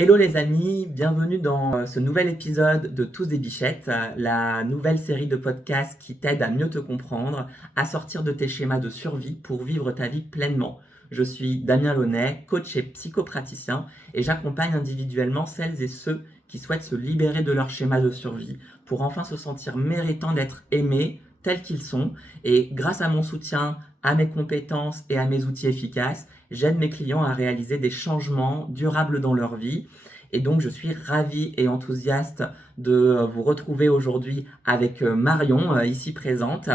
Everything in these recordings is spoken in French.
Hello les amis, bienvenue dans ce nouvel épisode de Tous des Bichettes, la nouvelle série de podcasts qui t'aide à mieux te comprendre, à sortir de tes schémas de survie pour vivre ta vie pleinement. Je suis Damien Launay, coach et psychopraticien et j'accompagne individuellement celles et ceux qui souhaitent se libérer de leur schéma de survie pour enfin se sentir méritants d'être aimés tels qu'ils sont. Et grâce à mon soutien, à mes compétences et à mes outils efficaces, j'aide mes clients à réaliser des changements durables dans leur vie. Et donc, je suis ravi et enthousiaste de vous retrouver aujourd'hui avec Marion, ici présente,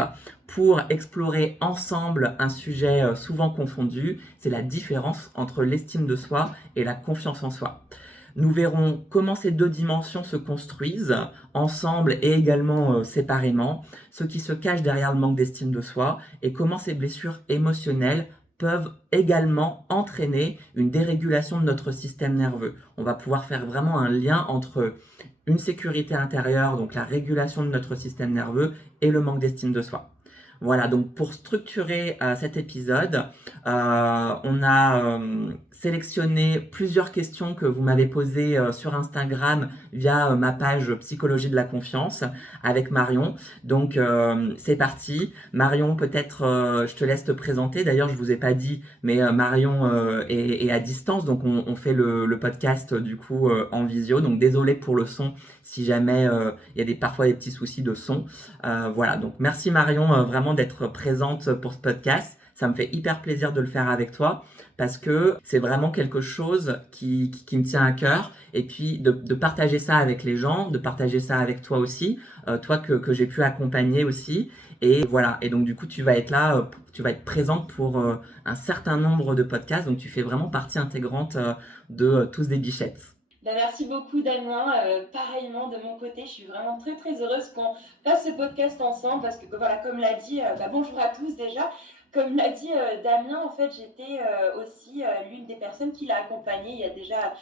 pour explorer ensemble un sujet souvent confondu, c'est la différence entre l'estime de soi et la confiance en soi. Nous verrons comment ces deux dimensions se construisent ensemble et également séparément, ce qui se cache derrière le manque d'estime de soi et comment ces blessures émotionnelles peuvent également entraîner une dérégulation de notre système nerveux. On va pouvoir faire vraiment un lien entre une sécurité intérieure, donc la régulation de notre système nerveux, et le manque d'estime de soi. Voilà, donc pour structurer cet épisode, on a sélectionné plusieurs questions que vous m'avez posées sur Instagram via ma page Psychologie de la confiance avec Marion. Donc c'est parti. Marion, peut-être je te laisse te présenter. D'ailleurs, je vous ai pas dit, mais Marion est à distance, donc on fait le podcast du coup en visio. Donc désolé pour le son si jamais il y a parfois des petits soucis de son. Voilà, donc merci Marion vraiment d'être présente pour ce podcast. Ça me fait hyper plaisir de le faire avec toi parce que c'est vraiment quelque chose qui me tient à cœur et puis de partager ça avec les gens, de partager ça avec toi aussi, toi que j'ai pu accompagner aussi. Et voilà, et donc du coup tu vas être là, tu vas être présente pour un certain nombre de podcasts, donc tu fais vraiment partie intégrante de Tous des Bichettes. Merci beaucoup Damien, pareillement de mon côté, je suis vraiment très très heureuse qu'on fasse ce podcast ensemble parce que voilà, comme l'a dit, bonjour à tous déjà, comme l'a dit Damien, en fait j'étais aussi l'une des personnes qui l'a accompagné il y a déjà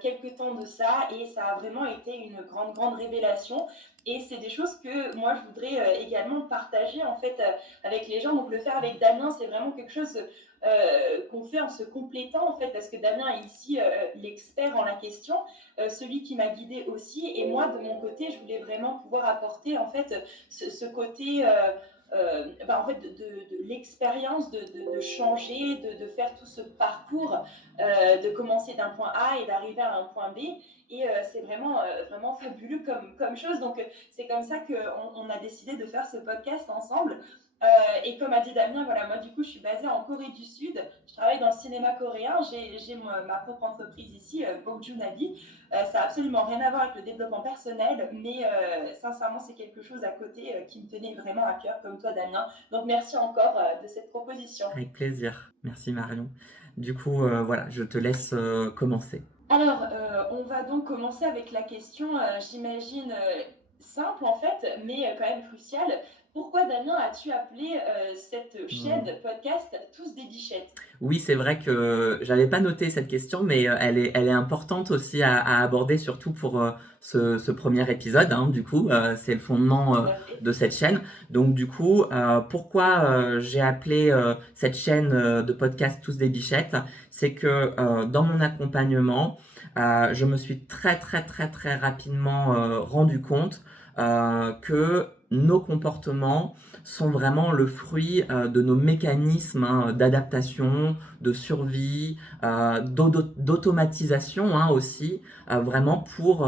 quelques temps de ça et ça a vraiment été une grande révélation et c'est des choses que moi je voudrais également partager en fait avec les gens, donc le faire avec Damien c'est vraiment quelque chose qu'on fait en se complétant en fait parce que Damien est ici l'expert en la question, celui qui m'a guidée aussi et moi de mon côté je voulais vraiment pouvoir apporter en fait ce côté en fait de l'expérience de changer, de faire tout ce parcours, de commencer d'un point A et d'arriver à un point B et c'est vraiment fabuleux comme chose donc c'est comme ça qu'on a décidé de faire ce podcast ensemble. Et comme a dit Damien, voilà, moi du coup je suis basée en Corée du Sud, je travaille dans le cinéma coréen, j'ai ma propre entreprise ici, Bokju Navi. Ça n'a absolument rien à voir avec le développement personnel, mais sincèrement c'est quelque chose à côté qui me tenait vraiment à cœur, comme toi Damien. Donc merci encore de cette proposition. Avec plaisir, merci Marion. Du coup, voilà, je te laisse commencer. Alors, on va donc commencer avec la question, j'imagine, simple en fait, mais quand même cruciale. Pourquoi, Damien, as-tu appelé cette chaîne podcast Tous des Bichettes? Oui, c'est vrai que j'avais pas noté cette question, mais elle est importante aussi à aborder, surtout pour ce premier épisode. Hein, du coup, c'est le fondement Tout à fait. de cette chaîne. Donc, du coup, pourquoi j'ai appelé cette chaîne de podcast Tous des Bichettes? C'est que dans mon accompagnement, je me suis très rapidement rendu compte que nos comportements sont vraiment le fruit de nos mécanismes d'adaptation, de survie, d'automatisation aussi, vraiment pour,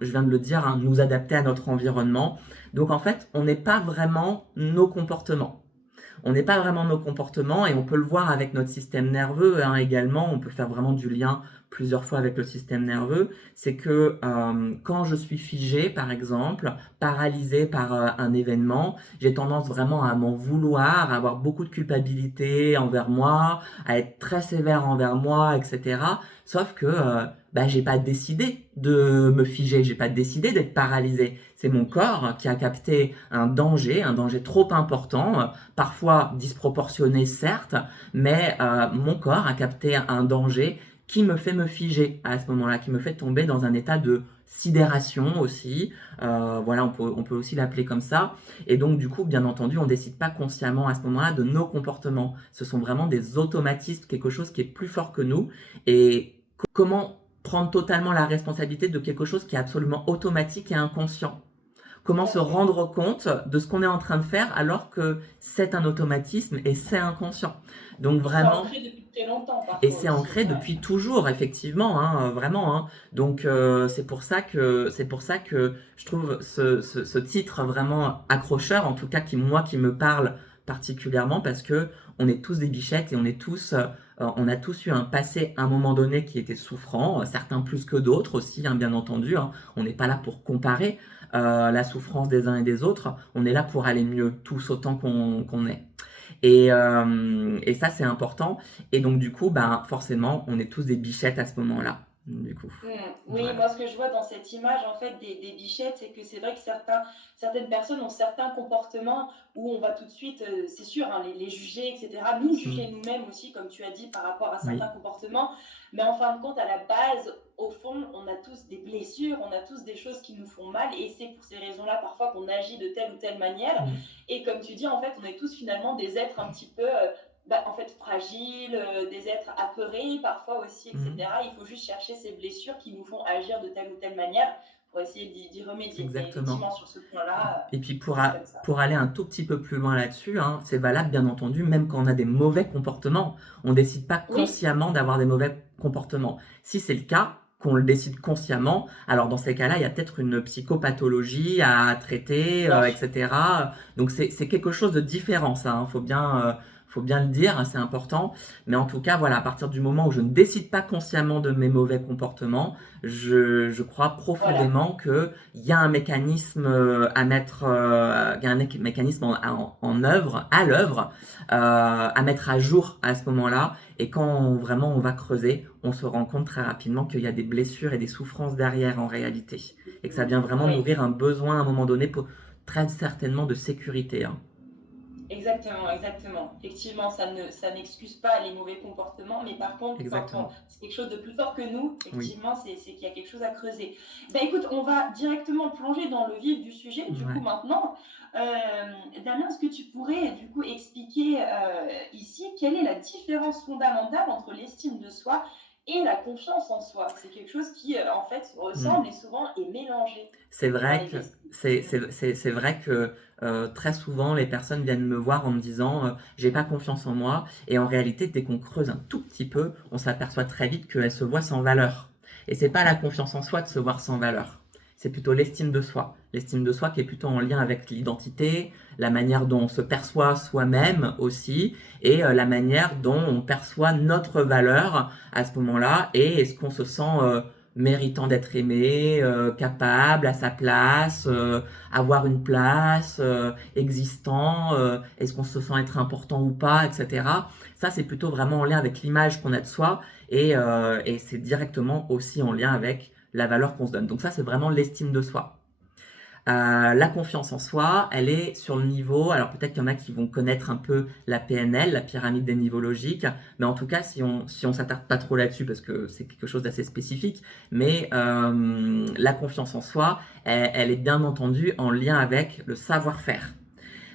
je viens de le dire, hein, nous adapter à notre environnement. Donc en fait, on n'est pas vraiment nos comportements. On n'est pas vraiment nos comportements et on peut le voir avec notre système nerveux également. On peut faire vraiment du lien plusieurs fois avec le système nerveux. C'est que quand je suis figé, par exemple, paralysé par un événement, j'ai tendance vraiment à m'en vouloir, à avoir beaucoup de culpabilité envers moi, à être très sévère envers moi, etc. Sauf que j'ai pas décidé de me figer, j'ai pas décidé d'être paralysé. C'est mon corps qui a capté un danger trop important, parfois disproportionné certes, mais mon corps a capté un danger qui me fait me figer à ce moment-là, qui me fait tomber dans un état de sidération aussi. Voilà, on peut aussi l'appeler comme ça. Et donc, du coup, bien entendu, on ne décide pas consciemment à ce moment-là de nos comportements. Ce sont vraiment des automatismes, quelque chose qui est plus fort que nous. Et comment prendre totalement la responsabilité de quelque chose qui est absolument automatique et inconscient. Tout Comment à se fait. rendre compte de ce qu'on est en train de faire alors que c'est un automatisme et c'est inconscient. Donc Et c'est vraiment, ancré depuis très longtemps et parfois c'est aussi, ancré ouais. depuis toujours, effectivement, hein, vraiment, hein. Donc c'est pour ça que je trouve ce titre vraiment accrocheur, en tout cas qui me parle particulièrement parce que on est tous des bichettes et on a tous eu un passé à un moment donné qui était souffrant, certains plus que d'autres aussi, hein, bien entendu, hein. On n'est pas là pour comparer la souffrance des uns et des autres, on est là pour aller mieux, tous autant qu'on est. Et ça, c'est important. Et donc, du coup, ben, forcément, on est tous des bichettes à ce moment-là. Du coup, Mmh. Oui, voilà. moi, ce que je vois dans cette image, en fait, des bichettes, c'est que c'est vrai que certaines personnes ont certains comportements où on va tout de suite, c'est sûr, hein, les juger, et cetera. Nous Mm. juger nous-mêmes aussi, comme tu as dit, par rapport à certains Oui. comportements. Mais en fin de compte, à la base, au fond, on a tous des blessures, on a tous des choses qui nous font mal. Et c'est pour ces raisons-là, parfois, qu'on agit de telle ou telle manière. Mm. Et comme tu dis, en fait, on est tous finalement des êtres un petit peu bah, en fait, fragiles, des êtres apeurés parfois aussi, Mm. etc. Il faut juste chercher ces blessures qui nous font agir de telle ou telle manière pour essayer d'y remédier. Mais Exactement. effectivement, sur ce point-là, Et puis c'est comme ça. pour aller un tout petit peu plus loin là-dessus, hein, c'est valable bien entendu, même quand on a des mauvais comportements. On ne décide pas Oui, consciemment d'avoir des mauvais comportements. Si c'est le cas, qu'on le décide consciemment, alors dans ces cas-là, il y a peut-être une psychopathologie à traiter, bien sûr. etc. Donc c'est quelque chose de différent, ça, hein, faut bien le dire, hein, c'est important. Mais en tout cas, voilà, à partir du moment où je ne décide pas consciemment de mes mauvais comportements, je crois Voilà. profondément qu'il y a un mécanisme à mettre, il y a un mécanisme en œuvre, à l'œuvre, à mettre à jour à ce moment-là. Et quand vraiment on va creuser, on se rend compte très rapidement qu'il y a des blessures et des souffrances derrière en réalité. Et que ça vient vraiment Oui. nourrir un besoin à un moment donné, très certainement de sécurité, hein. Exactement, exactement. Effectivement, ça n'excuse pas les mauvais comportements, mais par contre, Exactement. c'est quelque chose de plus fort que nous, Oui. effectivement, c'est qu'il y a quelque chose à creuser. Ben écoute, on va directement plonger dans le vif du sujet, du coup, Ouais. maintenant. Damien, est-ce que tu pourrais, du coup, expliquer ici quelle est la différence fondamentale entre l'estime de soi et la confiance en soi? C'est quelque chose qui, en fait, se Mm. ressemble et souvent est mélangé C'est dans vrai les que esprits. c'est vrai que très souvent les personnes viennent me voir en me disant j'ai pas confiance en moi et en réalité dès qu'on creuse un tout petit peu on s'aperçoit très vite qu'elles se voient sans valeur et c'est pas la confiance en soi de se voir sans valeur, c'est plutôt l'estime de soi qui est plutôt en lien avec l'identité, la manière dont on se perçoit soi-même aussi et la manière dont on perçoit notre valeur à ce moment-là et est-ce qu'on se sent méritant d'être aimé, capable, à sa place, avoir une place, existant, est-ce qu'on se sent être important ou pas, etc. Ça, c'est plutôt vraiment en lien avec l'image qu'on a de soi et c'est directement aussi en lien avec la valeur qu'on se donne. Donc ça, c'est vraiment l'estime de soi. La confiance en soi, elle est sur le niveau, alors peut-être qu'il y en a qui vont connaître un peu la PNL, la pyramide des niveaux logiques, mais en tout cas, si on s'attarde pas trop là-dessus, parce que c'est quelque chose d'assez spécifique, mais la confiance en soi, elle est bien entendu en lien avec le savoir-faire.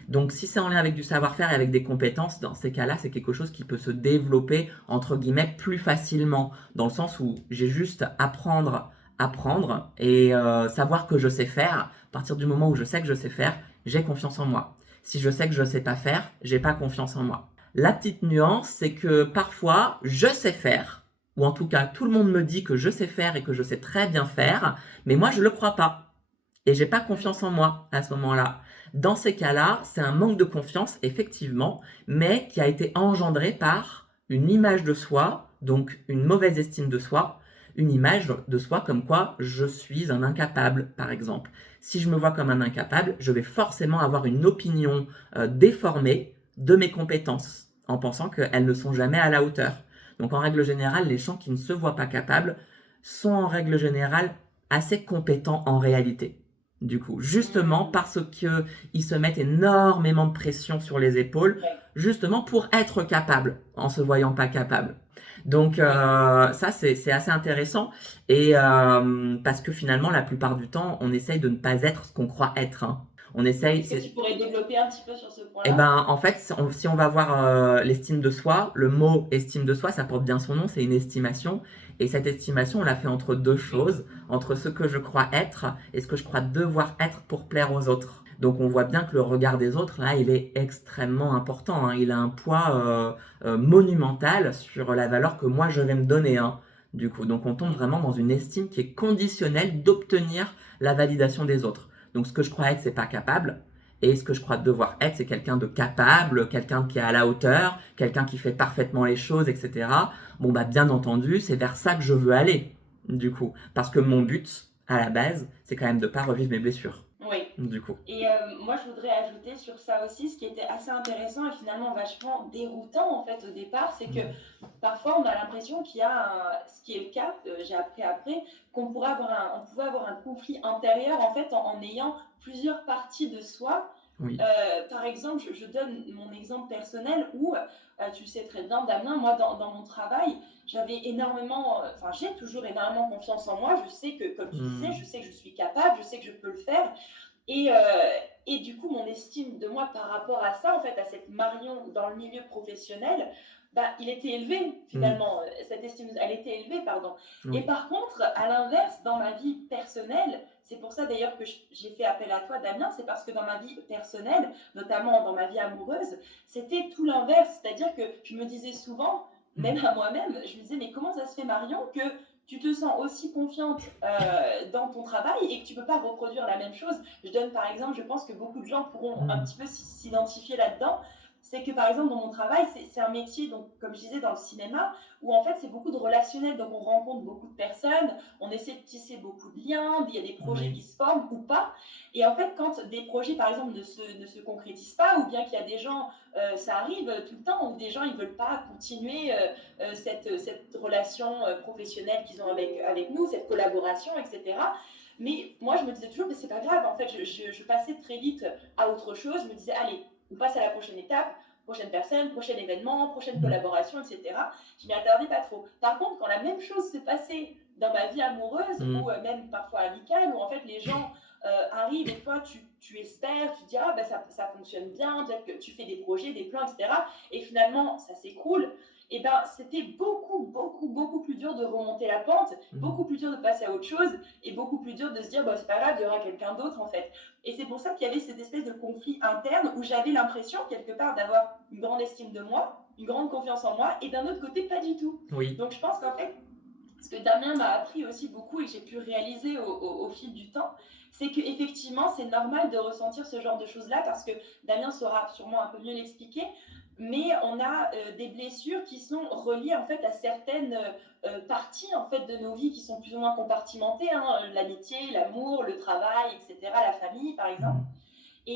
Donc si c'est en lien avec du savoir-faire et avec des compétences, dans ces cas-là, c'est quelque chose qui peut se développer, entre guillemets, plus facilement, dans le sens où j'ai juste apprendre et savoir que je sais faire. À partir du moment où je sais que je sais faire, j'ai confiance en moi. Si je sais que je sais pas faire, j'ai pas confiance en moi. La petite nuance, c'est que parfois, je sais faire, ou en tout cas, tout le monde me dit que je sais faire et que je sais très bien faire, mais moi, je le crois pas. Et j'ai pas confiance en moi à ce moment-là. Dans ces cas-là, c'est un manque de confiance, effectivement, mais qui a été engendré par une image de soi, donc une mauvaise estime de soi, une image de soi comme quoi je suis un incapable, par exemple. Si je me vois comme un incapable, je vais forcément avoir une opinion déformée de mes compétences, en pensant qu'elles ne sont jamais à la hauteur. Donc en règle générale, les gens qui ne se voient pas capables sont en règle générale assez compétents en réalité. Du coup, justement Mmh. parce qu'ils se mettent énormément de pression sur les épaules, Ouais, justement pour être capable en se voyant pas capable. Donc oui. ça c'est assez intéressant et parce que finalement la plupart du temps on essaye de ne pas être ce qu'on croit être, hein. On essaye, Est-ce que tu pourrais développer un petit peu sur ce eh point-là? ben, en fait, si on va voir l'estime de soi, le mot estime de soi, ça porte bien son nom, c'est une estimation. Et cette estimation, on la fait entre deux choses, entre ce que je crois être et ce que je crois devoir être pour plaire aux autres. Donc on voit bien que le regard des autres, là, il est extrêmement important, hein. Il a un poids monumental sur la valeur que moi je vais me donner, hein, du coup. Donc on tombe vraiment dans une estime qui est conditionnelle d'obtenir la validation des autres. Donc ce que je crois être, c'est pas capable. Et ce que je crois devoir être, c'est quelqu'un de capable, quelqu'un qui est à la hauteur, quelqu'un qui fait parfaitement les choses, etc. Bon, bah, bien entendu, c'est vers ça que je veux aller, du coup. Parce que mon but, à la base, c'est quand même de ne pas revivre mes blessures, Oui. du coup. Et moi, je voudrais ajouter sur ça aussi, ce qui était assez intéressant et finalement vachement déroutant en fait au départ, c'est que parfois on a l'impression qu'il y a ce qui est le cas, j'ai appris après, on pouvait avoir un conflit intérieur en fait en ayant plusieurs parties de soi. Oui. Par exemple, je donne mon exemple personnel où, tu le sais très bien, Damien, moi dans mon travail, j'avais énormément, enfin j'ai toujours énormément confiance en moi. Je sais que, comme tu disais, je Mmh. sais que je suis capable, je sais que je peux le faire. Et, euh, et du coup, mon estime de moi par rapport à ça, en fait, à cette Marion dans le milieu professionnel, bah, il était élevé Mmh. finalement. Cette estime, elle était élevée, pardon. Et Oui. par contre, à l'inverse, dans ma vie personnelle, c'est pour ça d'ailleurs que j'ai fait appel à toi, Damien, c'est parce que dans ma vie personnelle, notamment dans ma vie amoureuse, c'était tout l'inverse. C'est-à-dire que je me disais souvent, Mmh. même à moi-même, je me disais, mais comment ça se fait, Marion, que tu te sens aussi confiante dans ton travail et que tu ne peux pas reproduire la même chose. Je donne par exemple, je pense que beaucoup de gens pourront un Mmh. petit peu s'identifier là-dedans. C'est que par exemple dans mon travail, c'est un métier, donc comme je disais dans le cinéma, où en fait c'est beaucoup de relationnel, donc on rencontre beaucoup de personnes, on essaie de tisser beaucoup de liens, il y a des projets qui Oui. se forment ou pas. Et en fait quand des projets par exemple ne se concrétisent pas, ou bien qu'il y a des gens, ça arrive tout le temps, où des gens ils veulent pas continuer cette relation professionnelle qu'ils ont avec nous, cette collaboration, etc. Mais moi, je me disais toujours, mais c'est pas grave, en fait, je passais très vite à autre chose. Je me disais, allez, on passe à la prochaine étape, prochaine personne, prochain événement, prochaine Mmh. collaboration, etc. Je m'y attardais pas trop. Par contre, quand la même chose se passait dans ma vie amoureuse, ou Mmh. même parfois amicale, où en fait les gens arrivent et toi, tu espères, tu te dis, ah, ben, ça fonctionne bien, peut-être que tu fais des projets, des plans, etc. Et finalement, ça s'écroule. Et ben, c'était beaucoup, beaucoup, beaucoup plus dur de remonter la pente, Mmh. beaucoup plus dur de passer à autre chose, et beaucoup plus dur de se dire, bah, c'est pas grave, il y aura quelqu'un d'autre en fait. Et c'est pour ça qu'il y avait cette espèce de conflit interne où j'avais l'impression, quelque part, d'avoir une grande estime de moi, une grande confiance en moi, et d'un autre côté, pas du tout. Oui. Donc je pense qu'en fait, ce que Damien m'a appris aussi beaucoup et que j'ai pu réaliser au fil du temps, c'est qu'effectivement, c'est normal de ressentir ce genre de choses-là parce que Damien saura sûrement un peu mieux l'expliquer, mais on a des blessures qui sont reliées en fait à certaines parties en fait de nos vies qui sont plus ou moins compartimentées, hein, l'amitié, l'amour, le travail, etc., la famille par exemple. Mmh.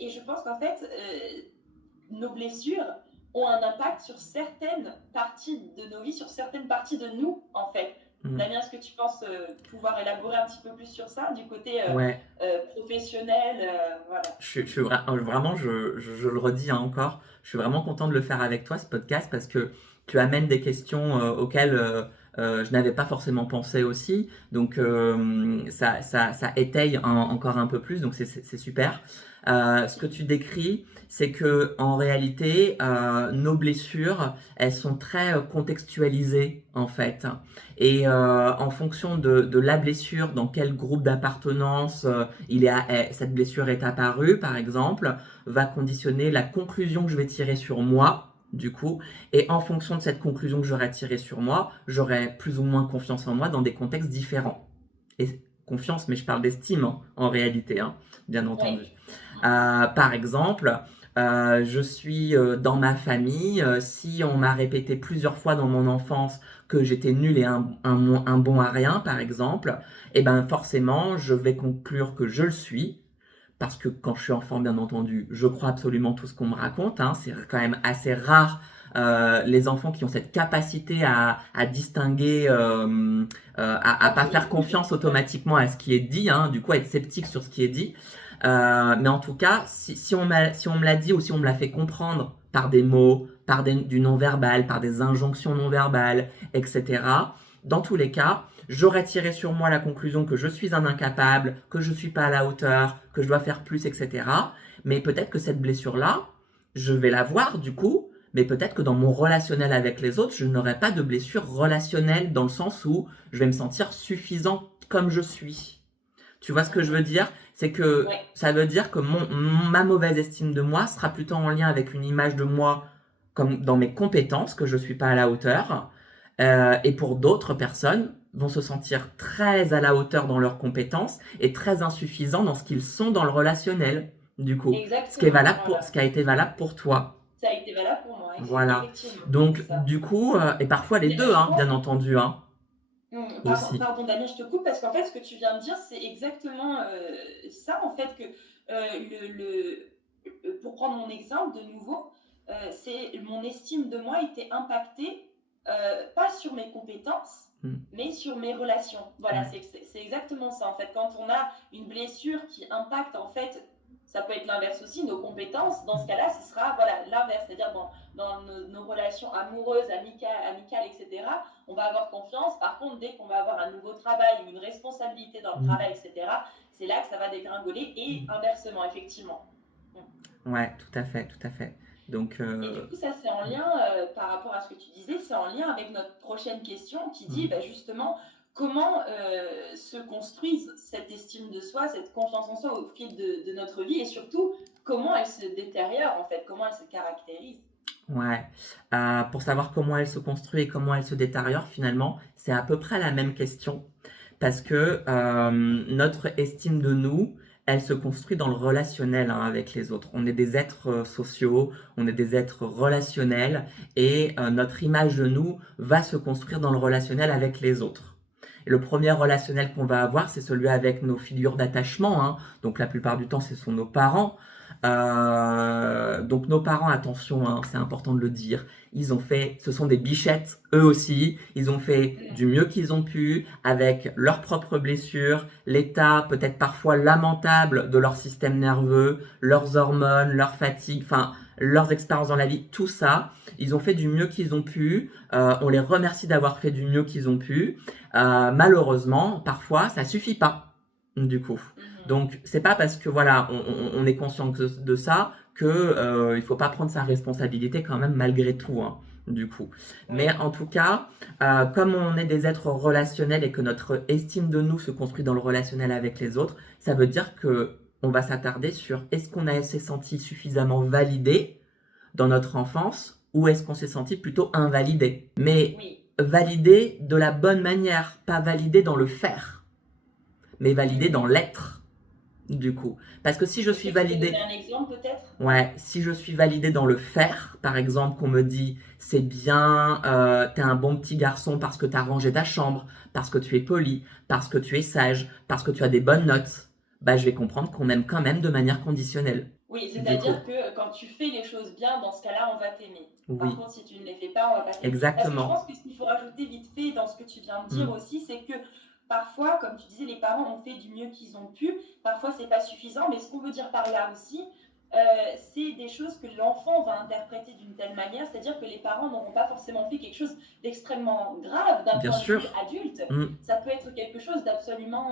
Et je pense qu'en fait, nos blessures ont un impact sur certaines parties de nos vies, sur certaines parties de nous, en fait. Mmh. Damien, est-ce que tu penses pouvoir élaborer un petit peu plus sur ça, du côté Ouais. professionnel, voilà. Vraiment, je le redis, hein, encore, je suis vraiment content de le faire avec toi, ce podcast, parce que tu amènes des questions auxquelles je n'avais pas forcément pensé aussi. Donc, ça étaye encore un peu plus, donc c'est super. Ce que tu décris, c'est que en réalité, nos blessures, elles sont très contextualisées, en fait. Et en fonction de la blessure, dans quel groupe d'appartenance cette blessure est apparue, par exemple, va conditionner la conclusion que je vais tirer sur moi, du coup, et en fonction de cette conclusion que j'aurai tirée sur moi, j'aurai plus ou moins confiance en moi dans des contextes différents. Et confiance, mais je parle d'estime, hein, en réalité, hein, bien entendu. Oui. Par exemple, je suis dans ma famille, si on m'a répété plusieurs fois dans mon enfance que j'étais nul et un bon à rien, par exemple, et ben forcément, je vais conclure que je le suis, parce que quand je suis enfant, bien entendu, je crois absolument tout ce qu'on me raconte, hein. C'est quand même assez rare les enfants qui ont cette capacité à distinguer, à pas Entre faire écoute, confiance ouais. automatiquement à ce qui est dit, hein, du coup à être sceptique sur ce qui est dit. Mais en tout cas, si si on me l'a dit ou si on me l'a fait comprendre par des mots, du non-verbal, par des injonctions non-verbales, etc., dans tous les cas, j'aurais tiré sur moi la conclusion que je suis un incapable, que je ne suis pas à la hauteur, que je dois faire plus, etc. Mais peut-être que cette blessure-là, je vais la voir du coup, Mais peut-être que dans mon relationnel avec les autres, je n'aurai pas de blessure relationnelle dans le sens où je vais me sentir suffisant comme je suis. Tu vois ce que je veux dire? C'est que Ouais. ça veut dire que ma mauvaise estime de moi sera plutôt en lien avec une image de moi comme dans mes compétences, que je ne suis pas à la hauteur. Et pour d'autres personnes, vont se sentir très à la hauteur dans leurs compétences et très insuffisants dans ce qu'ils sont dans le relationnel, du coup. Exactement, Ce voilà. qui a été valable pour toi. Ça a été valable pour moi, Voilà. effectivement, c'est Donc, ça. du coup, et parfois les Mais deux, je hein, bien pense entendu, hein, Pardon, aussi. pardon Damien, je te coupe parce qu'en fait, ce que tu viens de dire, c'est exactement ça, en fait, que pour prendre mon exemple de nouveau, c'est mon estime de moi était impactée, pas sur mes compétences, Mm, mais sur mes relations. Voilà, mm, c'est exactement ça, en fait. Quand on a une blessure qui impacte, en fait, ça peut être l'inverse aussi, nos compétences, dans ce mm, cas-là, ce sera voilà, l'inverse, c'est-à-dire dans nos relations amoureuses, amicales, etc., on va avoir confiance. Par contre, dès qu'on va avoir un nouveau travail ou une responsabilité dans le mm, travail, etc., c'est là que ça va dégringoler et mm. inversement, effectivement. Mm. Ouais, tout à fait, tout à fait. Donc, Et du coup, ça, c'est en lien, par rapport à ce que tu disais, c'est en lien avec notre prochaine question qui dit mm. bah, justement comment se construise cette estime de soi, cette confiance en soi au fil de notre vie et surtout comment elle se détériore en fait, comment elle se caractérise. Ouais. Pour savoir comment elle se construit et comment elle se détériore, finalement, c'est à peu près la même question. Parce que notre estime de nous, elle se construit dans le relationnel hein, avec les autres. On est des êtres sociaux, on est des êtres relationnels et notre image de nous va se construire dans le relationnel avec les autres. Et le premier relationnel qu'on va avoir, c'est celui avec nos figures d'attachement. Hein. Donc la plupart du temps, ce sont nos parents. Donc nos parents, attention, hein, c'est important de le dire, ils ont fait, ce sont des bichettes, eux aussi, ils ont fait Mm. du mieux qu'ils ont pu avec leurs propres blessures, l'état peut-être parfois lamentable de leur système nerveux, leurs hormones, leur fatigue, enfin leurs expériences dans la vie, tout ça, ils ont fait du mieux qu'ils ont pu, on les remercie d'avoir fait du mieux qu'ils ont pu. Malheureusement, parfois, ça suffit pas, du coup. Mhm. Donc, c'est pas parce que voilà, on est conscient de ça que il faut pas prendre sa responsabilité quand même malgré tout, hein, du coup. Mais Oui. en tout cas, comme on est des êtres relationnels et que notre estime de nous se construit dans le relationnel avec les autres, ça veut dire que on va s'attarder sur est-ce qu'on s'est senti suffisamment validé dans notre enfance ou est-ce qu'on s'est senti plutôt invalidé. Mais Oui. validé de la bonne manière, pas validé dans le faire, mais validé dans Mhm. l'être du coup. Parce que si je Est-ce suis que tu peux donner validé, un exemple peut-être? ouais, si je suis validé dans le faire, par exemple, qu'on me dit c'est bien, t'es un bon petit garçon parce que t'as rangé ta chambre, parce que tu es poli, parce que tu es sage, parce que tu as des bonnes notes, bah je vais comprendre qu'on m'aime quand même de manière conditionnelle. Oui, Du coup, c'est-à-dire que quand tu fais les choses bien, dans ce cas-là, on va t'aimer. Par oui, contre, si tu ne les fais pas, on va pas t'aimer. Parce que je pense exactement. que ce qu'il faut rajouter vite fait dans ce que tu viens de dire Mm, aussi, c'est que parfois, comme tu disais, les parents ont fait du mieux qu'ils ont pu. Parfois, c'est pas suffisant, mais ce qu'on veut dire par là aussi, c'est des choses que l'enfant va interpréter d'une telle manière, c'est-à-dire que les parents n'auront pas forcément fait quelque chose d'extrêmement grave d'un bien point de vue sûr. adulte. Mm, Ça peut être quelque chose d'absolument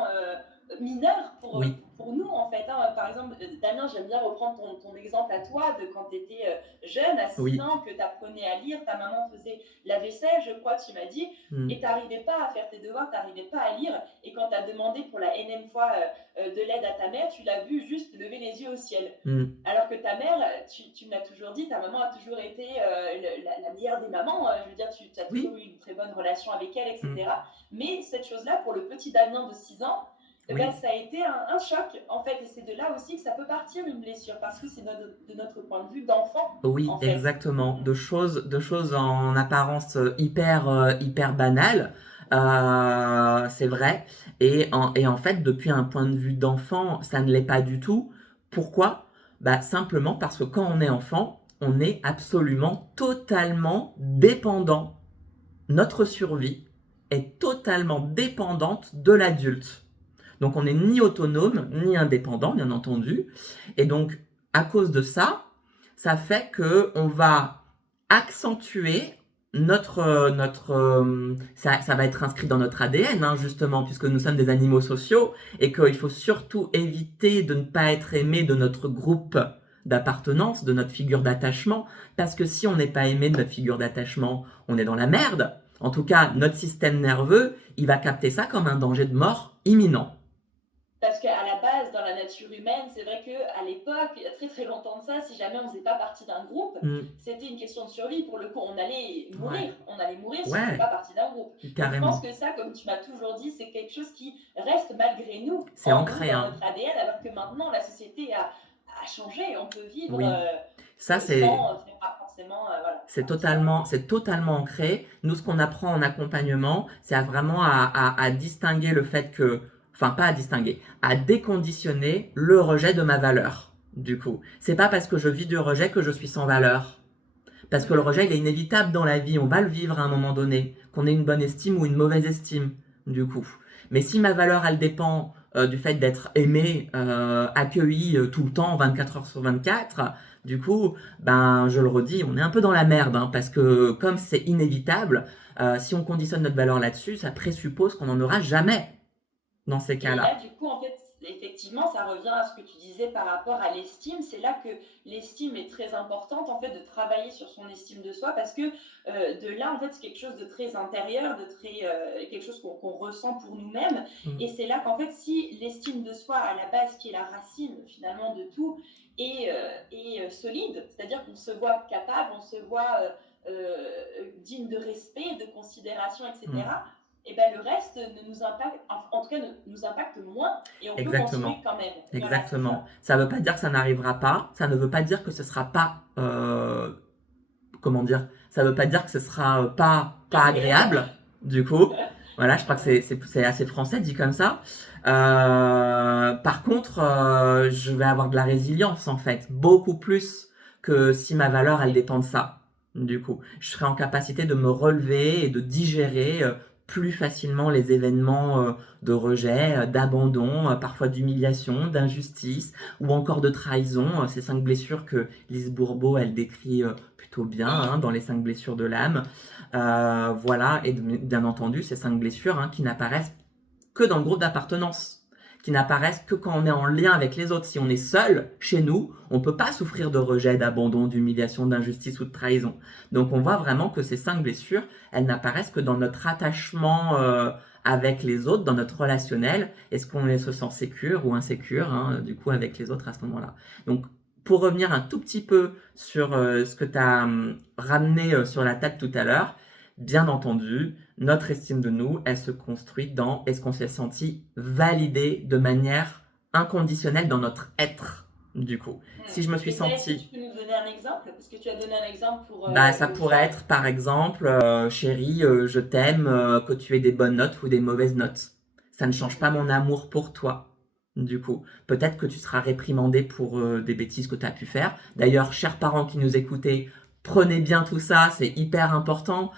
mineur oui, pour nous en fait. Hein. Par exemple, Damien, j'aime bien reprendre ton exemple à toi de quand tu étais jeune, à 6 oui. ans, que tu apprenais à lire, ta maman faisait la vaisselle, je crois, tu m'as dit, et Mm, tu n'arrivais pas à faire tes devoirs, tu n'arrivais pas à lire, et quand tu as demandé pour la énième fois de l'aide à ta mère, tu l'as vu juste lever les yeux au ciel. mm, Alors que ta mère, tu me l'as toujours dit, ta maman a toujours été la meilleure des mamans. Je veux dire, tu as toujours oui. eu une très bonne relation avec elle, Mm, etc. Mais cette chose-là, pour le petit Damien de 6 ans, eh ben, oui. ça a été un choc, en fait. Et c'est de là aussi que ça peut partir une blessure, parce que c'est de notre point de vue d'enfant, Oui, en fait. exactement. Mm. De choses en apparence hyper banales, c'est vrai. Et en fait, depuis un point de vue d'enfant, ça ne l'est pas du tout. Pourquoi? Bah, simplement parce que quand on est enfant, on est absolument totalement dépendant. Notre survie est totalement dépendante de l'adulte. Donc on n'est ni autonome, ni indépendant, bien entendu. Et donc, à cause de ça, ça fait que on va accentuer ça va être inscrit dans notre ADN, hein, justement, puisque nous sommes des animaux sociaux, et qu'il faut surtout éviter de ne pas être aimé de notre groupe d'appartenance, de notre figure d'attachement, parce que si on n'est pas aimé de notre figure d'attachement, on est dans la merde. En tout cas, notre système nerveux, il va capter ça comme un danger de mort imminent. Parce qu'à la base, dans la nature humaine, c'est vrai qu'à l'époque, il y a très très longtemps de ça, si jamais on ne faisait pas partie d'un groupe, Mm, c'était une question de survie. Pour le coup, on allait ouais, mourir. On allait mourir si on ne faisait ouais, pas partie d'un groupe. Donc je pense carrément. que ça, comme tu m'as toujours dit, c'est quelque chose qui reste malgré nous, C'est en nous, ancré, dans hein. notre ADN, alors que maintenant, la société a changé. On peut vivre Oui. Ça, sans pas forcément. Voilà, partie d'un groupe. c'est totalement ancré. Nous, ce qu'on apprend en accompagnement, c'est vraiment à distinguer le fait que, enfin, pas à distinguer, à déconditionner le rejet de ma valeur. Du coup, c'est pas parce que je vis du rejet que je suis sans valeur. Parce que le Mhm. rejet, il est inévitable dans la vie. On va le vivre à un moment donné, qu'on ait une bonne estime ou une mauvaise estime. Du coup, mais si ma valeur, elle dépend du fait d'être aimé, accueilli tout le temps, 24 heures sur 24, du coup, ben, je le redis, on est un peu dans la merde, hein, parce que comme c'est inévitable, si on conditionne notre valeur là-dessus, ça présuppose qu'on n'en aura jamais dans ces Et là, cas-là. du coup, en fait, effectivement, ça revient à ce que tu disais par rapport à l'estime. C'est là que l'estime est très importante, en fait, de travailler sur son estime de soi, parce que de là, en fait, c'est quelque chose de très intérieur, de très quelque chose qu'on ressent pour nous-mêmes. Et Mm. c'est là qu'en fait, si l'estime de soi, à la base, qui est la racine finalement de tout, est solide, c'est-à-dire qu'on se voit capable, on se voit digne de respect, de considération, Mm. etc. Et ben le reste ne nous impacte, en tout cas, nous impacte moins et on peut continuer Exactement. quand même. Voilà, c'est Exactement. ça. Ça ne veut pas dire que ça n'arrivera pas. Ça ne veut pas dire que ce sera pas comment dire, ça veut pas dire que ce sera pas Agréable. agréable, du coup. Voilà, je crois que c'est assez français dit comme ça. Par contre, je vais avoir de la résilience en fait, beaucoup plus que si ma valeur elle dépend de ça. Du coup, je serai en capacité de me relever et de digérer plus facilement les événements de rejet, d'abandon, parfois d'humiliation, d'injustice ou encore de trahison. Ces 5 blessures que Lise Bourbeau elle décrit plutôt bien hein, dans les 5 blessures de l'âme. Voilà, et bien entendu, ces 5 blessures qui n'apparaissent que dans le groupe d'appartenance, qui n'apparaissent que quand on est en lien avec les autres. Si on est seul chez nous, on ne peut pas souffrir de rejet, d'abandon, d'humiliation, d'injustice ou de trahison. Donc on voit vraiment que ces 5 blessures, elles n'apparaissent que dans notre attachement avec les autres, dans notre relationnel. Est-ce qu'on se sent sécure ou insécure, du coup, avec les autres à ce moment-là. Donc pour revenir un tout petit peu sur ce que tu as ramené sur la table tout à l'heure, bien entendu, notre estime de nous, elle se construit dans est-ce qu'on s'est senti validé de manière inconditionnelle dans notre être, du coup. Si je me suis Et ça, est-ce que senti, tu peux nous donner un exemple? Parce que tu as donné un exemple pour bah ça le pourrait faire. être par exemple, chérie, je t'aime, que tu aies des bonnes notes ou des mauvaises notes. Ça ne change pas Mhm. mon amour pour toi. Du coup, peut-être que tu seras réprimandé pour des bêtises que tu as pu faire. D'ailleurs, chers parents qui nous écoutez, prenez bien tout ça, c'est hyper important.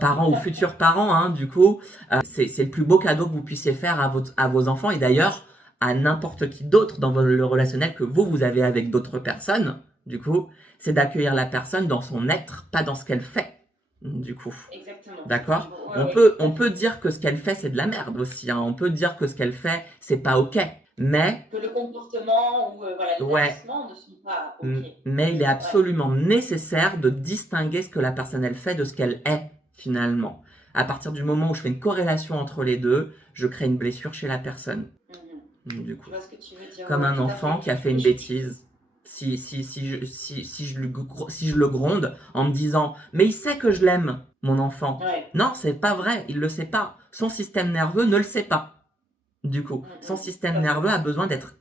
Parents ou futurs parents, du coup, c'est le plus beau cadeau que vous puissiez faire à vos enfants et d'ailleurs à n'importe qui d'autre dans le relationnel que vous avez avec d'autres personnes. Du coup, c'est d'accueillir la personne dans son être, pas dans ce qu'elle fait. Du coup. Exactement. D'accord. Ouais, ouais, tout On à peut fait. dire que ce qu'elle fait, c'est de la merde aussi. On peut dire que ce qu'elle fait, c'est pas OK. Mais, Que le comportement ou voilà, les ouais, agissements ne sont pas OK. mais il est Ouais. absolument nécessaire de distinguer ce que la personne elle fait de ce qu'elle est finalement. À partir du moment où je fais une corrélation entre les deux, je crée une blessure chez la personne. Mhm. Du Je coup, vois ce que tu veux dire. Ouais, comme ouais, un tout à fait. enfant qui a fait Et une bêtise. Si je le gronde en me disant mais il sait que je l'aime, mon enfant. ouais. Non, c'est pas vrai, il le sait pas. Son système nerveux ne le sait pas. Du coup, son Tout système à nerveux fait. a besoin d'être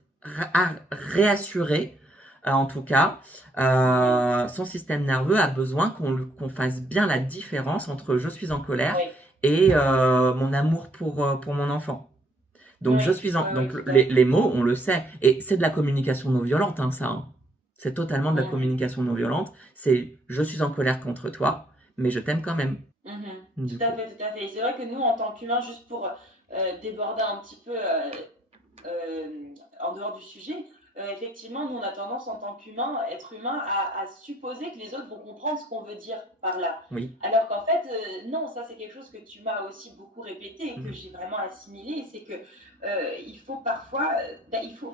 réassuré. En tout cas, Mhm. son système nerveux a besoin qu'on fasse bien la différence entre je suis en colère Ouais. et mon amour pour mon enfant. Donc, je Ouais, suis ouais, ouais, donc tout à fait. les mots, on le sait, et c'est de la communication non violente, ça. C'est totalement de la Mhm. communication non violente. C'est je suis en colère contre toi, mais je t'aime quand même. Mhm. Du Tout à coup. fait, tout à fait. Et c'est vrai que nous, en tant qu'humains, juste pour déborder un petit peu en dehors du sujet, effectivement, nous, on a tendance en tant qu'humain, être humain, à supposer que les autres vont comprendre ce qu'on veut dire par là. Oui. Alors qu'en fait, non, ça c'est quelque chose que tu m'as aussi beaucoup répété et que Mmh. j'ai vraiment assimilé, c'est que il faut parfois,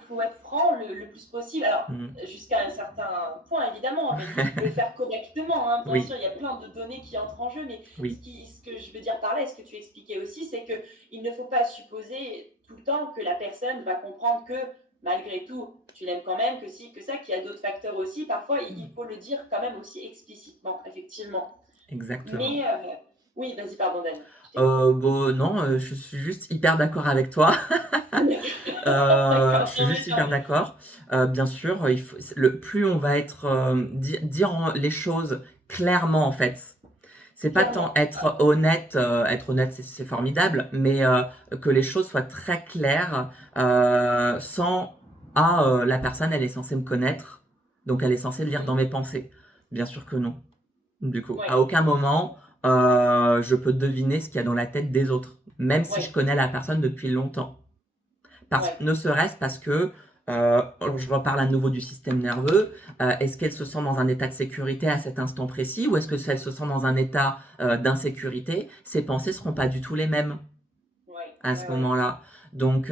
faut être franc le plus possible. Alors, Mmh. jusqu'à un certain point évidemment, mais le faire correctement, hein. Bien sûr, Oui, il y a plein de données qui entrent en jeu, mais oui. ce que je veux dire par là, et ce que tu expliquais aussi, c'est que il ne faut pas supposer tout le temps que la personne va comprendre que malgré tout, tu l'aimes quand même, que si, que ça, qu'il y a d'autres facteurs aussi. Parfois, il Mmh. faut le dire quand même aussi explicitement, effectivement. Exactement. Mais oui, vas-y, pardon, Dani, je t'écoute. Bon, non, je suis juste hyper d'accord avec toi. Je D'accord, suis tant mieux, juste tant hyper mieux. d'accord. Bien sûr, il faut le plus on va être, dire en les choses clairement, en fait. C'est pas tant Clairement. être honnête, c'est formidable, mais que les choses soient très claires, sans «Ah, la personne, elle est censée me connaître, donc elle est censée lire dans mes Mhm. pensées». Bien sûr que non. Du coup, à Ouais, aucun moment, je peux deviner ce qu'il y a dans la tête des autres, même si je ouais, connais la personne depuis longtemps. ouais. Ne serait-ce parce que, je reparle à nouveau du système nerveux, est-ce qu'elle se sent dans un état de sécurité à cet instant précis ou est-ce que si elle se sent dans un état d'insécurité, ses pensées seront pas du tout les mêmes Ouais, à ouais, ce ouais. moment-là. Donc,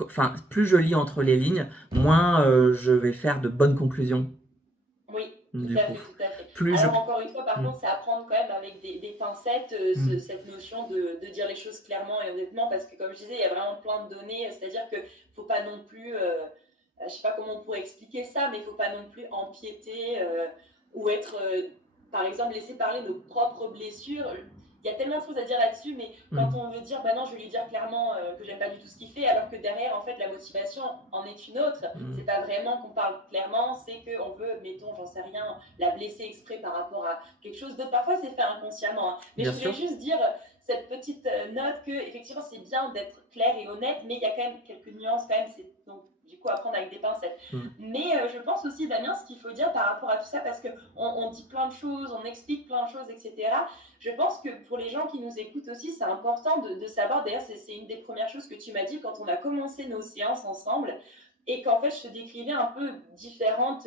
enfin, plus je lis entre les lignes, moins je vais faire de bonnes conclusions, Oui, tout du à coup. fait, tout à fait. Plus je... Alors encore une fois, par Mm, contre, c'est à prendre quand même avec des pincettes, mm, cette notion de dire les choses clairement et honnêtement, parce que comme je disais, il y a vraiment plein de données, c'est-à-dire que faut pas non plus, je sais pas comment on pourrait expliquer ça, mais il faut pas non plus empiéter ou être, par exemple, laisser parler nos propres blessures. Il y a tellement de choses à dire là-dessus, mais quand mm, on veut dire, bah non, je vais lui dire clairement que j'aime pas du tout ce qu'il fait, alors que derrière, en fait, la motivation en est une autre. C'est mm. pas vraiment qu'on parle clairement, c'est qu'on veut, mettons, j'en sais rien, la blesser exprès par rapport à quelque chose d'autre. Parfois, c'est fait inconsciemment, hein. Mais Bien je voulais sûr. juste dire cette petite note que, effectivement, c'est bien d'être clair et honnête, mais il y a quand même quelques nuances, quand même. Donc, du coup, à prendre avec des pincettes. Mm, Mais je pense aussi, Damien, ce qu'il faut dire par rapport à tout ça, parce qu'on dit plein de choses, on explique plein de choses, etc. Je pense que pour les gens qui nous écoutent aussi, c'est important de savoir, d'ailleurs, c'est une des premières choses que tu m'as dit quand on a commencé nos séances ensemble, et qu'en fait, je te décrivais un peu différents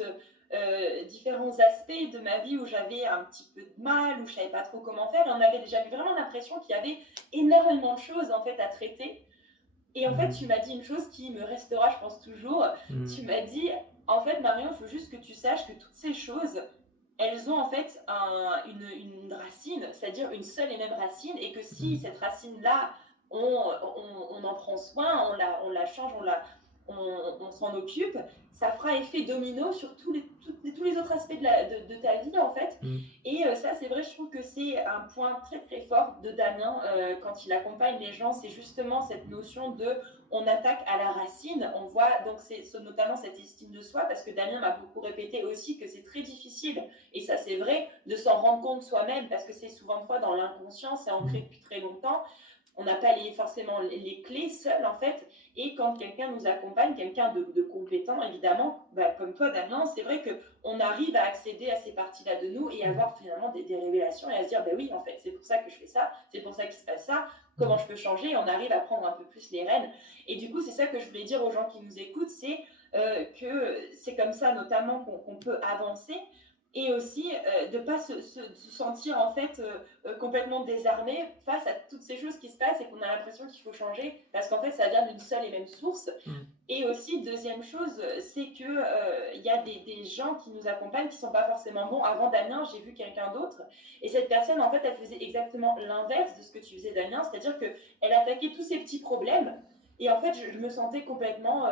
aspects de ma vie où j'avais un petit peu de mal, où je savais pas trop comment faire. Et j'avais vraiment l'impression qu'il y avait énormément de choses en fait à traiter. Et en fait, mm, tu m'as dit une chose qui me restera, je pense toujours. Tu mm, m'as dit, en fait, Marion, il faut juste que tu saches que toutes ces choses, elles ont en fait une racine, c'est-à-dire une seule et même racine, et que si mm. cette racine-là, on en prend soin, on la change, on s'en occupe, ça fera effet domino sur tous les autres aspects de ta vie en fait. Mm. Et ça, c'est vrai, je trouve que c'est un point très très fort de Damien quand il accompagne les gens, c'est justement cette notion de on attaque à la racine, on voit donc c'est notamment cette estime de soi, parce que Damien m'a beaucoup répété aussi que c'est très difficile, et ça c'est vrai, de s'en rendre compte soi-même, parce que c'est souvent de fois dans l'inconscient, c'est ancré Mm. depuis très longtemps, on n'a pas forcément les clés seuls en fait. Et quand quelqu'un nous accompagne, quelqu'un de compétent évidemment, bah, comme toi Damien, c'est vrai qu'on arrive à accéder à ces parties-là de nous et Mm. avoir finalement des révélations et à se dire, bah oui, en fait, c'est pour ça que je fais ça, c'est pour ça qu'il se passe ça, comment Mm. je peux changer, et on arrive à prendre un peu plus les rênes. Et du coup, c'est ça que je voulais dire aux gens qui nous écoutent, c'est que c'est comme ça notamment qu'on peut avancer, et aussi de ne pas se sentir en fait complètement désarmé face à toutes ces choses qui se passent et qu'on a l'impression qu'il faut changer parce qu'en fait ça vient d'une seule et même source. Mm. Et aussi deuxième chose, c'est que il y a des gens qui nous accompagnent qui sont pas forcément bons. Avant Damien, j'ai vu quelqu'un d'autre et cette personne en fait elle faisait exactement l'inverse de ce que tu faisais Damien, c'est-à-dire que elle attaquait tous ces petits problèmes et en fait je me sentais complètement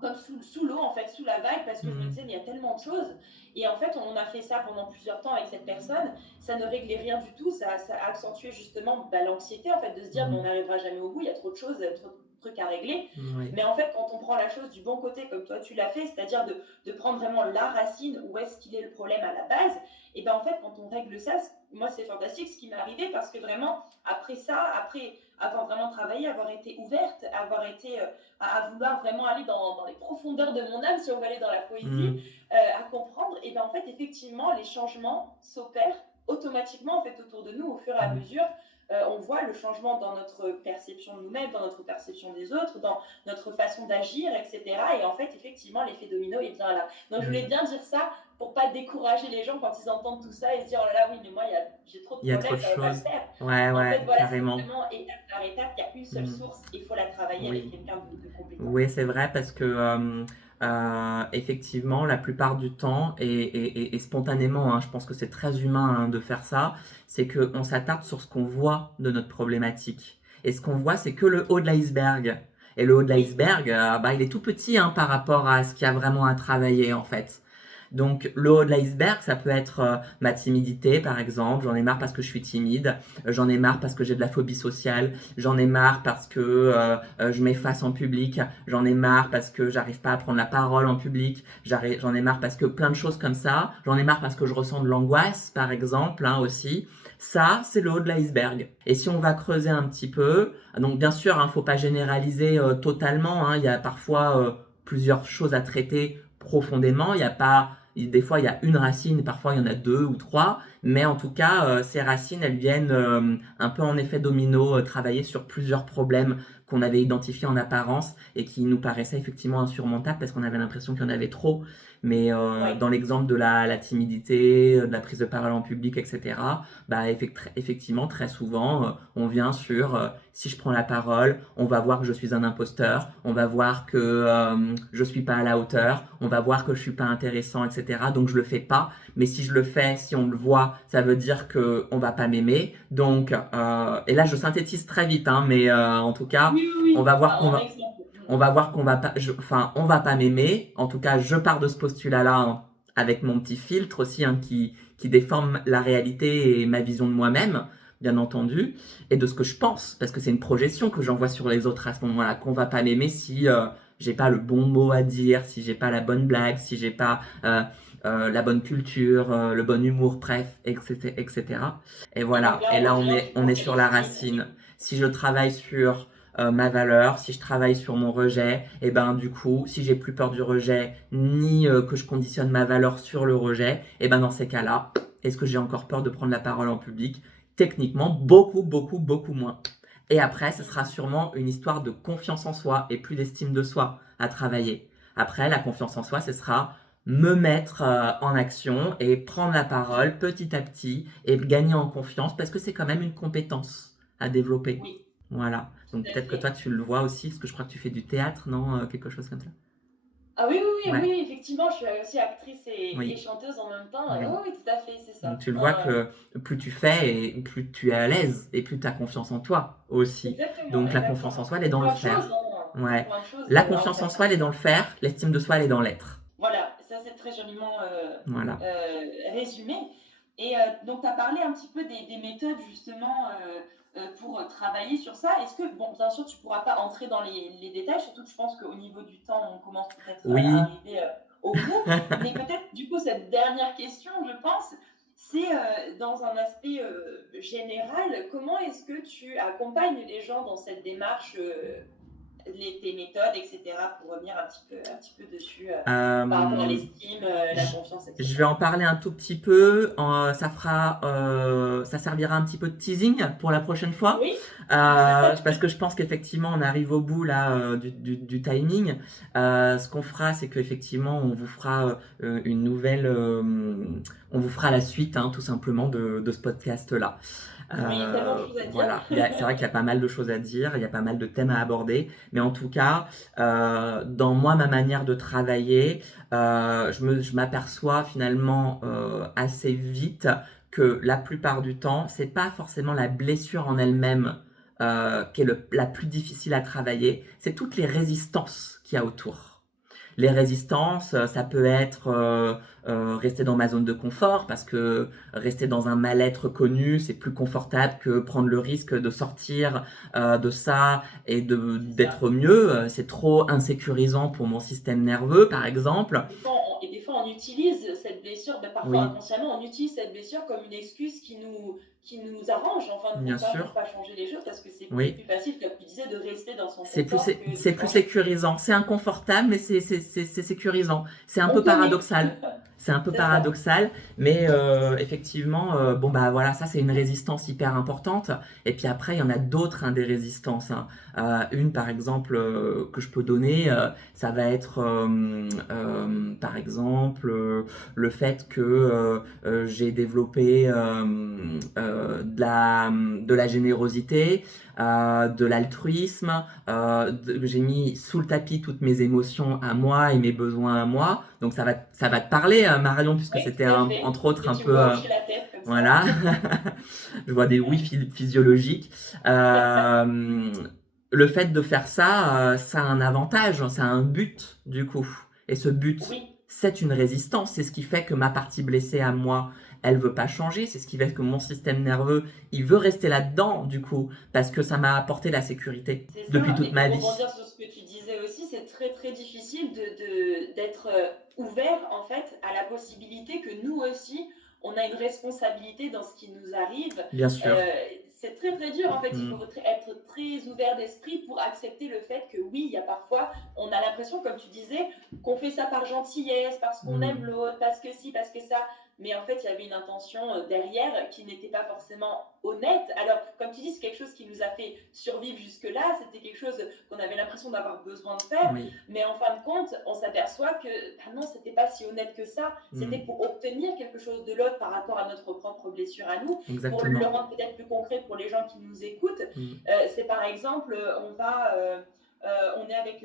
comme sous l'eau, en fait, sous la vague, parce que je me Mm. disais, mais il y a tellement de choses. Et en fait, on a fait ça pendant plusieurs temps avec cette personne. Ça ne réglait rien du tout. Ça a accentué justement l'anxiété, en fait, de se dire, mais on Mm. n'arrivera jamais au bout, il y a trop de choses, trop de trucs à régler. Oui. Mais en fait, quand on prend la chose du bon côté, comme toi tu l'as fait, c'est-à-dire de prendre vraiment la racine, où est-ce qu'il est le problème à la base, et ben en fait, quand on règle ça, moi c'est fantastique ce qui m'est arrivé parce que vraiment, après ça, après avoir vraiment travaillé, avoir été ouverte, avoir été à vouloir vraiment aller dans les profondeurs de mon âme, si on veut aller dans la poésie, Mm. à comprendre, et ben en fait, effectivement, les changements s'opèrent automatiquement en fait autour de nous au fur et à Mm. mesure on voit le changement dans notre perception de nous-mêmes, dans notre perception des autres, dans notre façon d'agir, etc. Et en fait, effectivement, l'effet domino est bien là. Donc, je voulais bien dire ça pour pas décourager les gens quand ils entendent tout ça et se dire, oh là là, oui, mais moi, j'ai trop de Il y a trop problèmes, de ça va pas le choses. faire. Ouais, En fait, ouais, voilà, c'est carrément. vraiment étape par étape, il y a une seule Mm. source, il faut la travailler avec Oui. quelqu'un de compétent. Oui, c'est vrai parce que effectivement, la plupart du temps, et spontanément, hein, je pense que c'est très humain hein, de faire ça, c'est qu'on s'attarde sur ce qu'on voit de notre problématique. Et ce qu'on voit, c'est que le haut de l'iceberg. Et le haut de Oui, l'iceberg, bah, il est tout petit hein, par rapport à ce qu'il y a vraiment à travailler en fait. Donc le haut de l'iceberg, ça peut être ma timidité par exemple, j'en ai marre parce que je suis timide, j'en ai marre parce que j'ai de la phobie sociale, j'en ai marre parce que je m'efface en public, j'en ai marre parce que j'arrive pas à prendre la parole en public, j'en ai marre parce que plein de choses comme ça, j'en ai marre parce que je ressens de l'angoisse par exemple hein, aussi. Ça, c'est le haut de l'iceberg. Et si on va creuser un petit peu, donc bien sûr, il ne faut pas généraliser totalement, hein, il y a parfois plusieurs choses à traiter profondément, il n'y a pas des fois, il y a une racine, parfois il y en a deux ou trois, mais en tout cas, ces racines, elles viennent un peu en effet domino, travailler sur plusieurs problèmes qu'on avait identifiés en apparence et qui nous paraissaient effectivement insurmontables parce qu'on avait l'impression qu'il y en avait trop. Mais oui, dans l'exemple de la timidité, de la prise de parole en public, etc., bah, effectivement, très souvent, on vient sur si je prends la parole, on va voir que je suis un imposteur, on va voir que je suis pas à la hauteur, on va voir que je suis pas intéressant, etc. Donc je le fais pas. Mais si je le fais, si on le voit, ça veut dire que on va pas m'aimer. Donc et là je synthétise très vite, hein, mais en tout cas, oui, oui, on oui. va voir Enfin, qu'on en va exemple. on va voir qu'on va pas, enfin, on va pas m'aimer. En tout cas, je pars de ce postulat-là hein, avec mon petit filtre aussi hein, qui déforme la réalité et ma vision de moi-même, bien entendu, et de ce que je pense, parce que c'est une projection que j'envoie sur les autres à ce moment-là, qu'on va pas m'aimer si j'ai pas le bon mot à dire, si j'ai pas la bonne blague, si j'ai pas la bonne culture, le bon humour, bref, etc., etc. Et Et donc voilà. Et là, on là, vient du on coup est à sur la l'estime. racine. Oui, Si je travaille sur ma valeur, si je travaille sur mon rejet, et ben du coup, si j'ai plus peur du rejet, ni que je conditionne ma valeur sur le rejet, et ben dans ces cas-là, est-ce que j'ai encore peur de prendre la parole en public? Techniquement, beaucoup, beaucoup, beaucoup moins. Et après, ce sera sûrement une histoire de confiance en soi et plus d'estime de soi à travailler. Après, la confiance en soi, ce sera me mettre en action et prendre la parole petit à petit et gagner en confiance parce que c'est quand même une compétence à développer. oui, Voilà. tout Donc à peut-être que toi fait. tu le vois aussi, parce que je crois que tu fais du théâtre, non? Quelque chose comme ça. Ah oui, oui, oui, Ouais, oui, effectivement, je suis aussi actrice et oui, chanteuse en même temps. oui. Oui, oui, tout à fait, c'est Donc ça. tu le vois que plus tu fais et plus tu es à l'aise et plus tu as confiance en toi aussi. Exactement, Donc la confiance en exactement. soi, elle est Pour dans le plein de choses, faire. hein, pour Ouais. plein de choses La à confiance en soi, refaire. elle est dans le faire, l'estime de soi, elle est dans l'être. Voilà, ça c'est très joliment Voilà. résumé. Et donc, tu as parlé un petit peu des méthodes justement pour travailler sur ça. Est-ce que, bon, bien sûr, tu ne pourras pas entrer dans les détails, surtout que je pense qu'au niveau du temps, on commence peut-être à Oui. arriver au bout. Mais peut-être, du coup, cette dernière question, je pense, c'est dans un aspect général, comment est-ce que tu accompagnes les gens dans cette démarche tes méthodes, etc., pour revenir un petit peu dessus par rapport à Euh, l'estime, la je, confiance, je vais etc. en parler un tout petit peu. Ça servira un petit peu de teasing pour la prochaine fois. Oui, Parce que je pense qu'effectivement, on arrive au bout là du timing. Ce qu'on fera, c'est qu'effectivement, on vous fera une nouvelle, on vous fera la suite, hein, tout simplement, de ce podcast-là. oui, il y a tellement de choses à dire. Voilà, c'est vrai qu'il y a pas mal de choses à dire, il y a pas mal de thèmes à aborder, mais en tout cas, dans moi, ma manière de travailler, je m'aperçois finalement assez vite que la plupart du temps, c'est pas forcément la blessure en elle-même qui est la plus difficile à travailler, c'est toutes les résistances qu'il y a autour. Les résistances, ça peut être rester dans ma zone de confort parce que rester dans un mal-être connu, c'est plus confortable que prendre le risque de sortir de ça et C'est ça. d'être mieux. C'est trop insécurisant pour mon système nerveux, par exemple. Et des fois, on utilise cette blessure, ben, parfois Oui, inconsciemment, on utilise cette blessure comme une excuse qui nous arrange en fin de bien compte, hein, pour sûr. pas changer les choses, parce que c'est Oui. plus facile, comme tu disais, de rester dans son C'est plus, confort que de c'est plus changer. sécurisant. C'est inconfortable, mais c'est sécurisant. C'est un On peu connaît, paradoxal. C'est un peu c'est ça. paradoxal, mais effectivement, bon bah voilà, ça c'est une résistance hyper importante. Et puis après, il y en a d'autres hein, des résistances. Hein. Une par exemple que je peux donner, ça va être par exemple le fait que j'ai développé de la générosité, de l'altruisme, j'ai mis sous le tapis toutes mes émotions à moi et mes besoins à moi. Donc ça va te parler, Marion, puisque Oui, c'était tout à fait. entre autres Et un tu me peu... vois hocher la tête comme ça. voilà, je vois des oui physiologiques. Euh, le fait de faire ça, ça a un avantage, ça a un but du coup. Et ce but, Oui, c'est une résistance. C'est ce qui fait que ma partie blessée à moi, elle veut pas changer. C'est ce qui fait que mon système nerveux, il veut rester là-dedans du coup, parce que ça m'a apporté la sécurité c'est depuis ça. toute Mais ma pour vie. rebondir sur ce que tu disais aussi, c'est très très difficile d'être ouvert en fait à la possibilité que nous aussi, on a une responsabilité dans ce qui nous arrive. Bien sûr. Euh, c'est très très dur en fait. Il faut Mm, être très ouvert d'esprit pour accepter le fait que oui, il y a parfois, on a l'impression, comme tu disais, qu'on fait ça par gentillesse, parce qu'on aime mm. l'autre, parce que si, parce que ça. Mais en fait, il y avait une intention derrière qui n'était pas forcément honnête. Alors, comme tu dis, c'est quelque chose qui nous a fait survivre jusque-là, c'était quelque chose qu'on avait l'impression d'avoir besoin de faire, Oui. mais en fin de compte, on s'aperçoit que bah non, c'était pas si honnête que ça, c'était Mm. pour obtenir quelque chose de l'autre par rapport à notre propre blessure à nous, pour le Exactement. rendre peut-être plus concret pour les gens qui nous écoutent. Mm. C'est par exemple, on est avec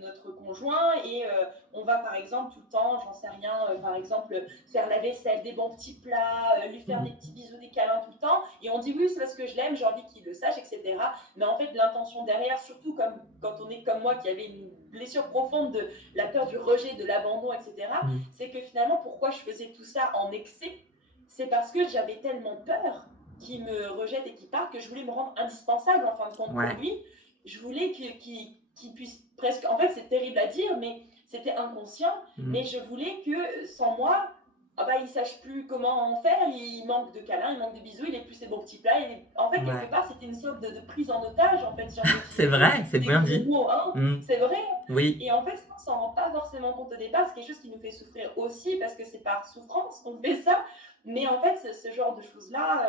notre conjoint et on va par exemple tout le temps, j'en sais rien, par exemple faire la vaisselle, des bons petits plats, lui faire des Mm. petits bisous, des câlins tout le temps. Et on dit oui, c'est parce que je l'aime, j'ai envie qu'il le sache, etc. Mais en fait, l'intention derrière, surtout comme, quand on est comme moi qui avait une blessure profonde de la peur du rejet, de l'abandon, etc., Mm. c'est que finalement, pourquoi je faisais tout ça en excès, c'est parce que j'avais tellement peur qu'il me rejette et qu'il parte que je voulais me rendre indispensable en fin de compte pour Ouais. lui. Je voulais qu'il puisse presque. En fait, c'est terrible à dire, mais c'était inconscient. Mais Mm. je voulais que sans moi, ah bah, il sache plus comment en faire, il manque de câlins, il manque de bisous, il est plus ses bons petits plats. En fait, quelque Ouais. part, c'était une sorte de prise en otage, en fait, si on veut C'est utiliser vrai, c'est des bien gros dit. mots, hein. Mm. C'est vrai. Oui, Et en fait, on s'en rend pas forcément compte au départ, c'est quelque chose qui nous fait souffrir aussi, parce que c'est par souffrance qu'on fait ça. Mais en fait, ce genre de choses-là,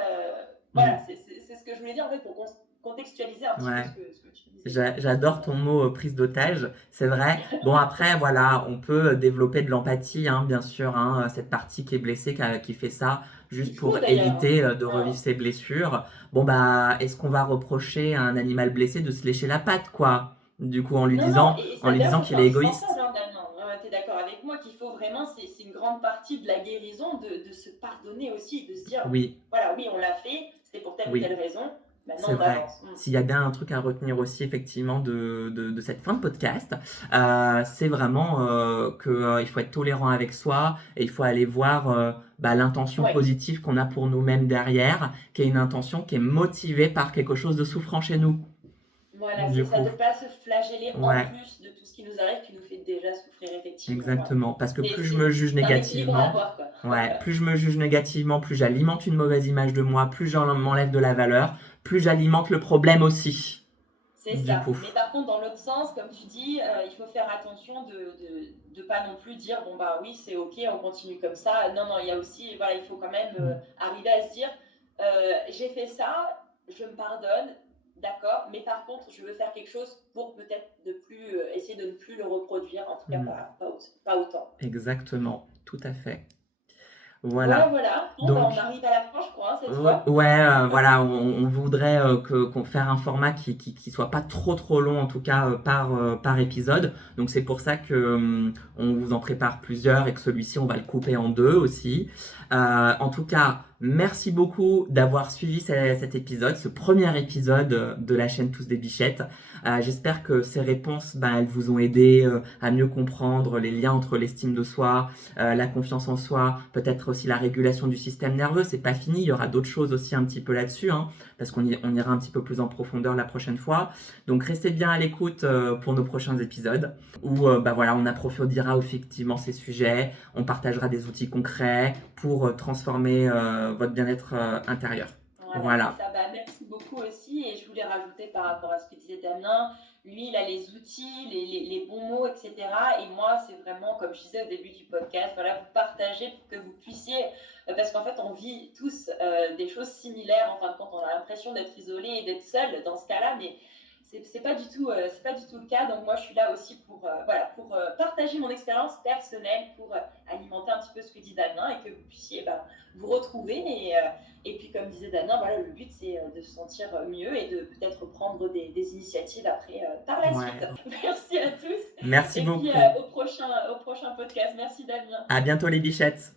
voilà, mm. c'est ce que je voulais dire, en fait, pour contextualiser un petit peu Ouais. ce que tu disais. J'adore ton mot prise d'otage, c'est vrai. Bon après voilà, on peut développer de l'empathie, hein, bien sûr, hein, cette partie qui est blessée, qui fait ça juste Il pour faut d'ailleurs. éviter de revivre Hein. ses blessures. Bon bah est-ce qu'on va reprocher à un animal blessé de se lécher la patte quoi? Du coup Non, non, et en ça lui d'ailleurs, disant ça c'est qu'il est égoïste. indispensable, hein, Damien. Tu es d'accord avec moi qu'il faut vraiment, c'est une grande partie de la guérison de se pardonner aussi, de se dire, Oui, voilà, oui, on l'a fait, c'était pour telle ou telle oui. raison, C'est maintenant on vrai. avance. Mm. S'il y a bien un truc à retenir aussi effectivement de cette fin de podcast, c'est vraiment qu'il faut être tolérant avec soi et il faut aller voir bah, l'intention Ouais, positive qu'on a pour nous-mêmes derrière, qui est une intention qui est motivée par quelque chose de souffrant chez nous. voilà, Du c'est ça, coup, de ne pas se flageller en ouais, plus de tout ce qui nous arrive, qui nous fait déjà souffrir, effectivement. Ouais. exactement. Parce que plus je me juge C'est un équilibre à négativement, avoir, quoi. ouais, plus je me juge négativement, plus j'alimente une mauvaise image de moi, plus j'en m'enlève de la valeur, plus j'alimente le problème aussi. C'est Du ça. coup. Mais par contre, dans l'autre sens, comme tu dis, il faut faire attention de pas non plus dire, bon bah oui, c'est ok, on continue comme ça. Non, non, il y a aussi, voilà, il faut quand même arriver à se dire, j'ai fait ça, je me pardonne, d'accord, mais par contre, je veux faire quelque chose pour peut-être de plus, essayer de ne plus le reproduire, en tout cas Mm. pas autant. Exactement, tout à fait. Voilà, Voilà. voilà. Bon, bah, on Donc, arrive à la fin, je crois, hein, cette fois. ouais, voilà, on voudrait qu'on faire un format qui soit pas trop long, en tout cas par épisode. Donc c'est pour ça que on vous en prépare plusieurs et que celui-ci on va le couper en deux aussi. En tout cas, merci beaucoup d'avoir suivi cet épisode, ce premier épisode de la chaîne Tous des Bichettes. J'espère que ces réponses, bah, elles vous ont aidé à mieux comprendre les liens entre l'estime de soi, la confiance en soi, peut-être aussi la régulation du système nerveux. C'est pas fini, il y aura d'autres choses aussi un petit peu là-dessus, hein, parce on ira un petit peu plus en profondeur la prochaine fois. Donc restez bien à l'écoute pour nos prochains épisodes, où bah, voilà, on approfondira effectivement ces sujets, on partagera des outils concrets pour transformer votre bien-être intérieur. Voilà, c'est Voilà. ça. Bah, merci beaucoup aussi dit et je voulais rajouter par rapport à ce que disait Damien, lui, il a les outils, les bons mots, etc. Et moi, c'est vraiment, comme je disais au début du podcast, voilà, vous partagez pour que vous puissiez, parce qu'en fait, on vit tous des choses similaires. En fin de compte, on a l'impression d'être isolé et d'être seul dans ce cas-là, mais c'est pas du tout, c'est pas du tout le cas. Donc moi, je suis là aussi pour, voilà, pour partager mon expérience personnelle, pour alimenter un petit peu ce que dit Damien et que vous puissiez vous retrouver. Et puis, comme disait Damien, voilà, le but, c'est de se sentir mieux et de peut-être prendre des initiatives après par la Ouais. suite. Merci à tous. Merci Et puis, beaucoup. au prochain podcast. Merci, Damien. À bientôt les bichettes.